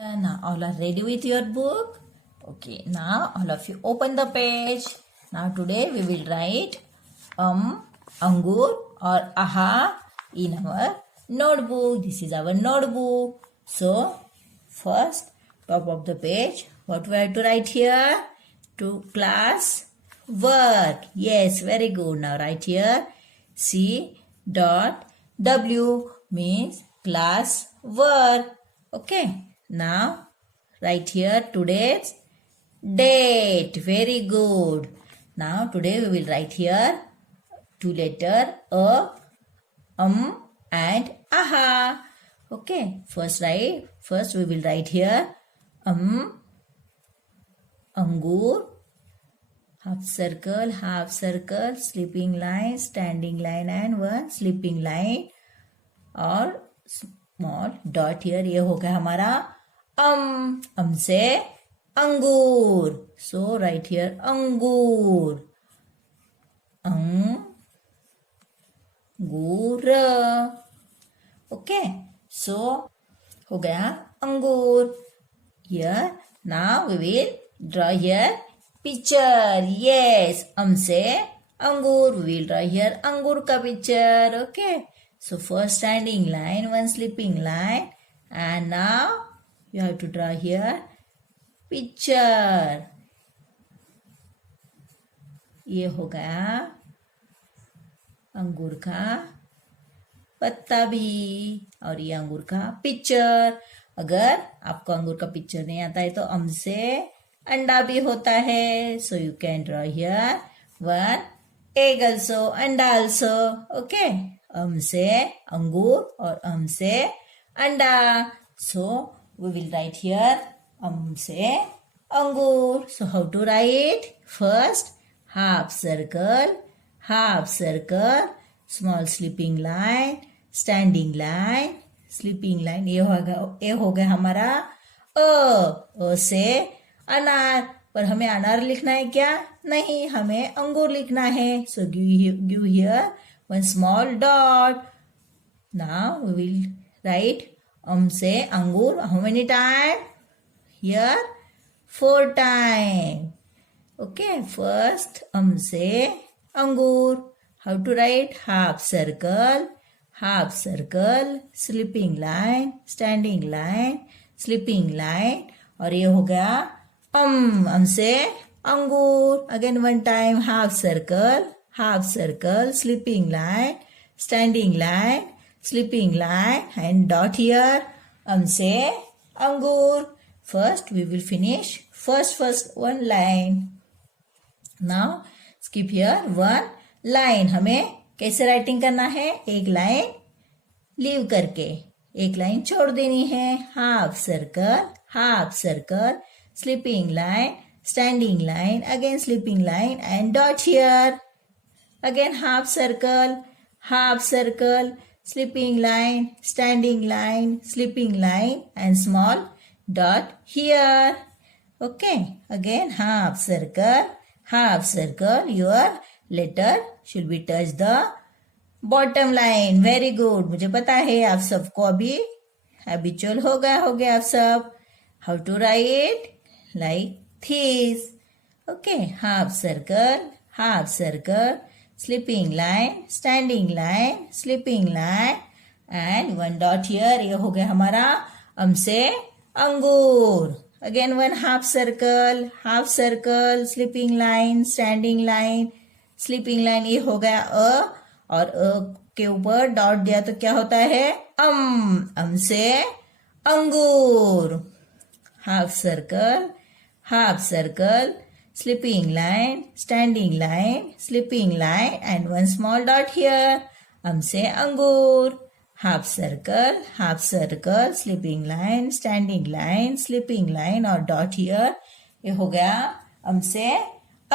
Now all are ready with your book. Okay, now all of you open the page. Now today we will write angur or aha in our notebook. This is our notebook. So first top of the page, what we have to write here? To class work. Yes, very good. Now write here C dot W means class work. Okay. Now write here today's date. Very good. Now today we will write here two letter a, and aha. Okay. First we will write here angur, half circle, sleeping line, standing line and one sleeping line और small dot here ये हो गया हमारा से अंगूर. सो write here अंगूर, अंगूर. Okay, सो हो गया अंगूर. Here now we will draw here picture. Yes, say angoor. We will draw here अंगूर का picture. Okay, so first standing line, one sleeping line, and now you have to draw here picture. ये हो गया अंगूर का पत्ता भी और ये अंगूर का पिक्चर. अगर आपको अंगूर का पिक्चर नहीं आता है तो से अंडा भी होता है. So you can draw here one egg also, anda also. Okay, say angoor और say anda. So we will write here say angoor. So how to write? First half circle, small sleeping line, standing line, sleeping line. ये हो गया हमारा अ से अनार. पर हमें अनार लिखना है क्या? नहीं, हमें अंगूर लिखना है. So give here one small dot. Now we will write से अंगूर. How many times? Here 4 times. Okay, first से अंगूर. How to write? half circle, sleeping line, standing line, sleeping line. और ये हो गया से अंगूर. Again one time half circle, sleeping line, standing line, sleeping line, and dot here से अंगूर. First we will finish first one line. Now skip here one line. हमें कैसे राइटिंग करना है? एक लाइन लीव करके एक लाइन छोड़ देनी है. Half circle, sleeping line, standing line, again sleeping line, and dot here. Again half circle, sleeping line, standing line, sleeping line, and small dot here. Okay, again half circle, your letter should be touch the bottom line. Very good. मुझे पता है आप सबको अभी habitual हो गया आप सब. How to write? Like this. Okay, half circle, sleeping line, standing line, sleeping line, and one dot here. ये हो गया हमारा से अंगूर. Again one half circle, sleeping line, standing line, sleeping line. ये हो गया और के ऊपर डॉट दिया तो क्या होता है? से अंगूर. half circle, sleeping line, standing line, sleeping line, and one small dot here. से अंगूर. half circle, sleeping line, standing line, sleeping line और dot here. ये हो गया से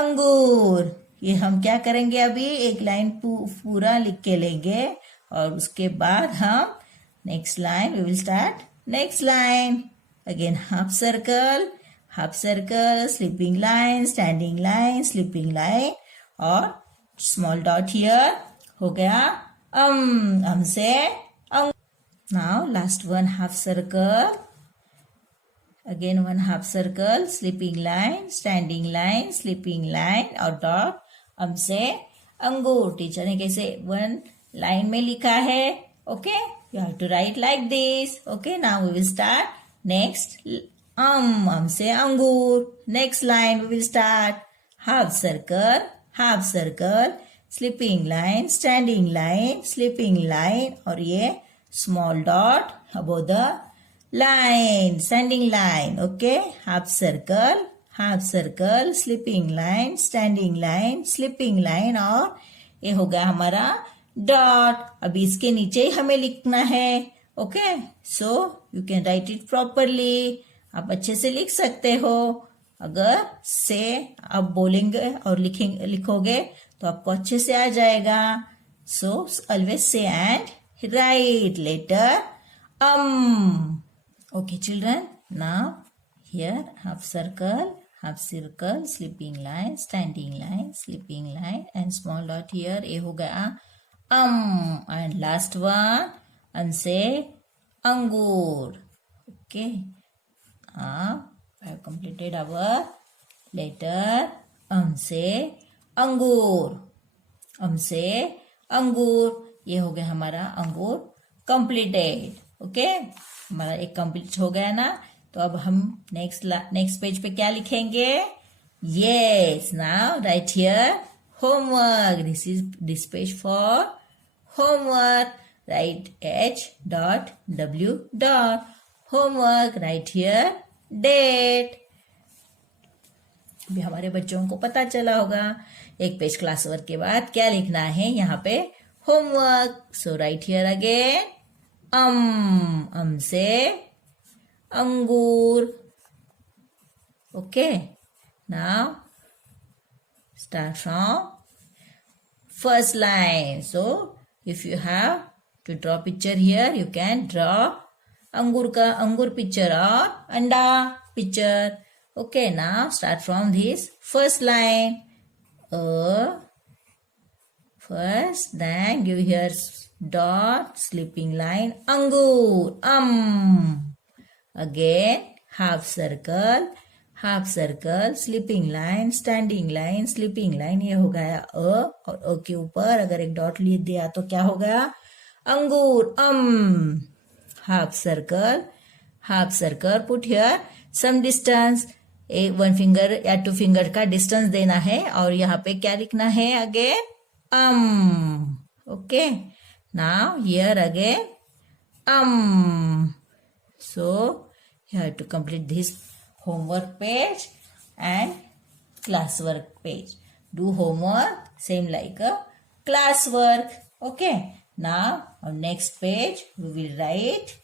अंगूर. ये हम क्या करेंगे? अभी एक लाइन पूरा लिख के लेंगे और उसके बाद हम next line we will start next line. Again half circle, sleeping line, standing line, sleeping line और small dot here. हो गया से Now last one half circle, again one half circle, sleeping line, standing line, sleeping line और dot. हमसे अंगूर teacher ने कैसे one line में लिखा है. Okay, you have to write like this. Okay, now we will start. Next, हमसे अंगूर. Next line we will start. Half circle, sleeping line, standing line, sleeping line और ये small dot above the line, standing line. Okay, half circle, sleeping line, standing line, sleeping line और ये हो गया हमारा dot. अभी इसके नीचे ही हमें लिखना है. Okay, so you can write it properly. आप अच्छे से लिख सकते हो. अगर से आप बोलेंगे और लिखोगे तो आपको अच्छे से आ जाएगा. So always say and write letter Okay, children, now here half circle, sleeping line, standing line, sleeping line and small dot here. ये हो गया and last one हमसे अंगूर. Okay, I have completed our letter हमसे अंगूर. ये हो गया हमारा अंगूर completed. ओके, हमारा एक कंप्लीट हो गया ना. तो अब हम नेक्स्ट पेज पे क्या लिखेंगे? Yes, now write here homework. This page for homework. Write H.W. Homework. Write here date. अभी हमारे बच्चों को पता चला होगा एक पेज क्लास वर्क के बाद क्या लिखना है. यहाँ पे homework. So write here again say angoor. Okay, now start from first line. So if you have to draw picture here you can draw angoor picture और anda picture. Okay, now start from this first line. First, then give here dot, sleeping line, angur, Again, half circle, sleeping line, standing line, sleeping line. ये हो गया और के ऊपर अगर एक dot लिख दिया तो क्या हो गया? अंगूर. Half circle, put here some distance. One finger या टू फिंगर का डिस्टेंस देना है और यहाँ पे क्या लिखना है? Again Okay, now here again So you have to complete this homework page and classwork page. Do homework same like a classwork. Okay, now on next page we will write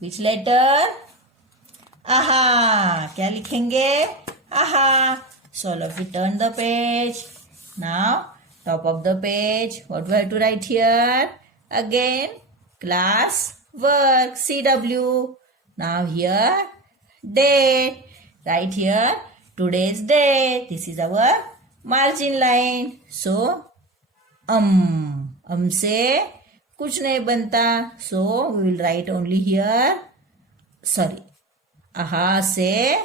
which letter? Aha. क्या लिखेंगे? Aha. So all of you turn the page. Now top of the page, what we have to write here? Again, class work, CW. Now here, date. Right here, today's date. This is our margin line. So, से कुछ नहीं बनता. So, we will write only here. Sorry. aha से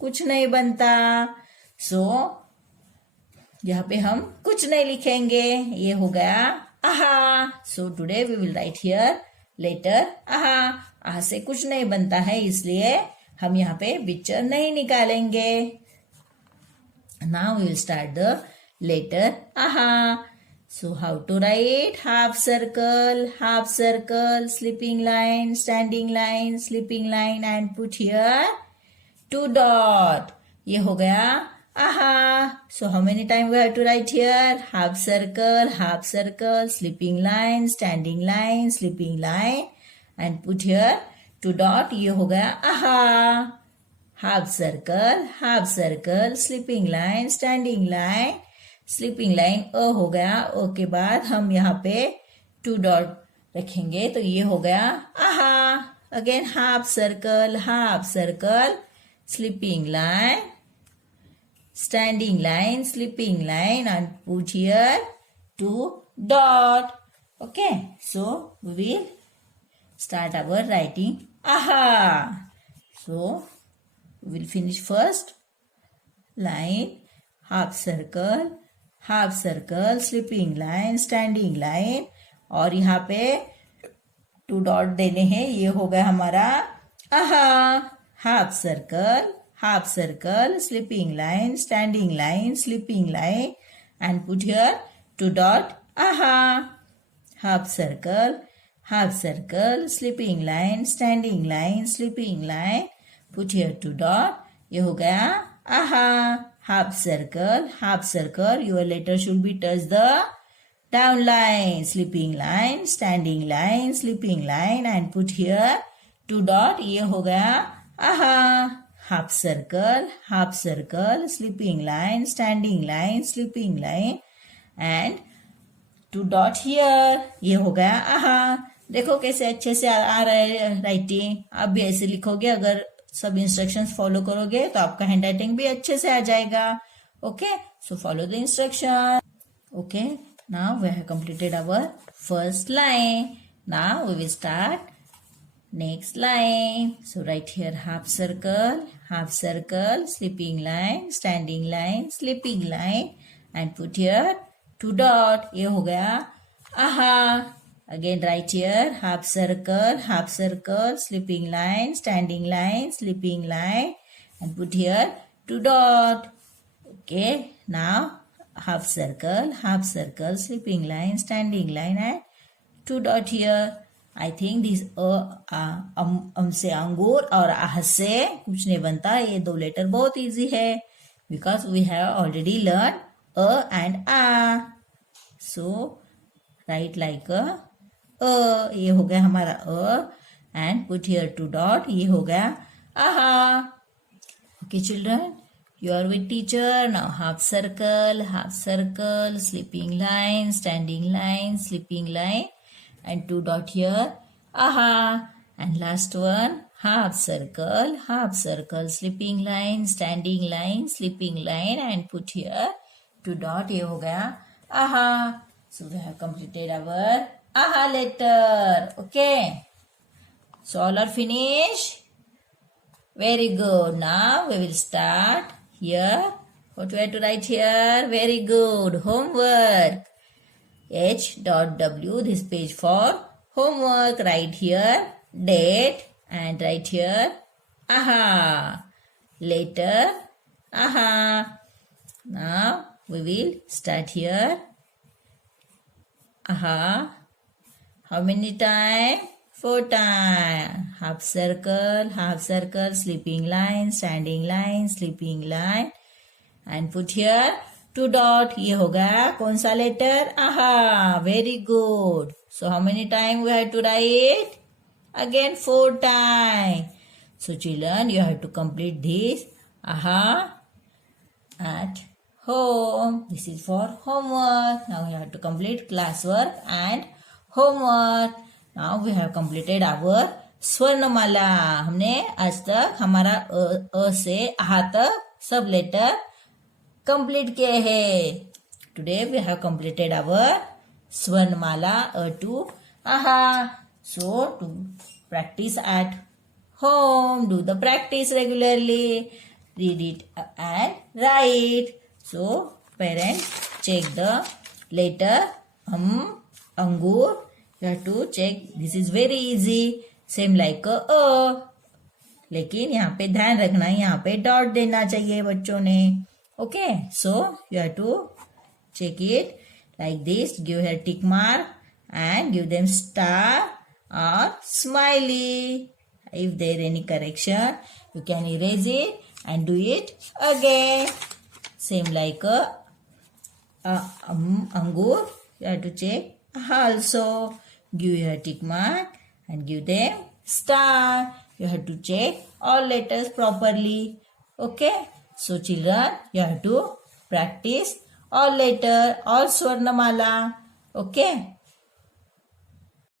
कुछ नहीं बनता. So, यहाँ पे हम कुछ नहीं लिखेंगे. ये हो गया आहा. So today we will write here letter आहा. आहा से कुछ नहीं बनता है इसलिए हम यहाँ पे पिक्चर नहीं निकालेंगे. Now we will start the letter आहा. So how to write? Half circle, sleeping line, standing line, sleeping line and put here 2 dot. ये हो गया aha. So how many times we have to write here? Half circle, sleeping line, standing line, sleeping line and put here 2 dot. ये हो गया aha. Half circle, sleeping line, standing line, sleeping line. हो गया. के बाद हम यहाँ पे 2 dot रखेंगे तो ये हो गया aha. Again half circle, sleeping line, standing line, sleeping line and put here 2 dot. Okay, so we will start our writing aha. So We will finish first line, half circle, slipping line, standing line, और यहाँ पे 2 dot देने हैं. ये हो गया हमारा aha. Half circle, slipping line, standing line, slipping line, and put here 2 dot aha. Half circle, slipping line, standing line, slipping line, put here 2 dot. ये हो गया aha. Half circle, your letter should be touch the down line, slipping line, standing line, slipping line, and put here 2 dot. ये हो गया aha. Half circle, slipping line, standing line, slipping line, and 2 dot here. ये हो गया aha. देखो कैसे अच्छे से आ रहा है राइटिंग. आप भी ऐसे लिखोगे, अगर सब इंस्ट्रक्शंस फॉलो करोगे तो आपका हैंड राइटिंग भी अच्छे से आ जाएगा. Okay, so follow the instruction. Okay, now we have completed our first line. Now we will start next line. So write here half circle, slipping line, standing line, slipping line, and put here 2 dot. ये हो गया aha. Again write here half circle, slipping line, standing line, slipping line, and put here 2 dot. Okay, now half circle, slipping line, standing line, and 2 dot here. I think this से अंगूर और आह से कुछ नहीं बनता. ये 2 लेटर बहुत easy है, because we have already learned a and a. So write like a. ये हो गया हमारा a, and put here 2 dot. ये हो गया aha. Okay children, you are with teacher. Now half circle, slipping line, standing line, slipping line, and 2 dot here aha. And last one half circle, slipping line, standing line, slipping line, and put here 2 dot. ये हो गया aha. So we have completed our aha letter. Okay, so all are finished. Very good. Now we will start here. What we have to write here? Very good. Homework. H.W, this page for homework. Write here date and write here aha. Later aha. Now we will start here aha. How many times? 4 times. Half circle, slipping line, standing line, slipping line, and put here 2 dot. ये हो गया कौन सा letter? aha. Very good. So how many times we have to write? Again 4 times. So children, you have to complete this aha at home. This is for homework. Now we have to complete classwork and homework. Now we have completed our स्वर्णमाला. हमने आज तक हमारा अ से आहा तक सब letter complete किए हैं. Today we have completed our Swarnamala A to aha. So to practice at home, do the practice regularly, read it and write. So parents check the letter angur. You have to check. This is very easy. Same like a. लेकिन यहाँ पे ध्यान रखना, यहाँ पे dot देना चाहिए बच्चों ने. Okay, so you have to check it like this. Give her tick mark and give them star or smiley. If there any correction, you can erase it and do it again. Same like angur. You have to check also. Give her tick mark and give them star. You have to check all letters properly. Okay. So children, you have to practice all letter, all Swarnamala. Okay.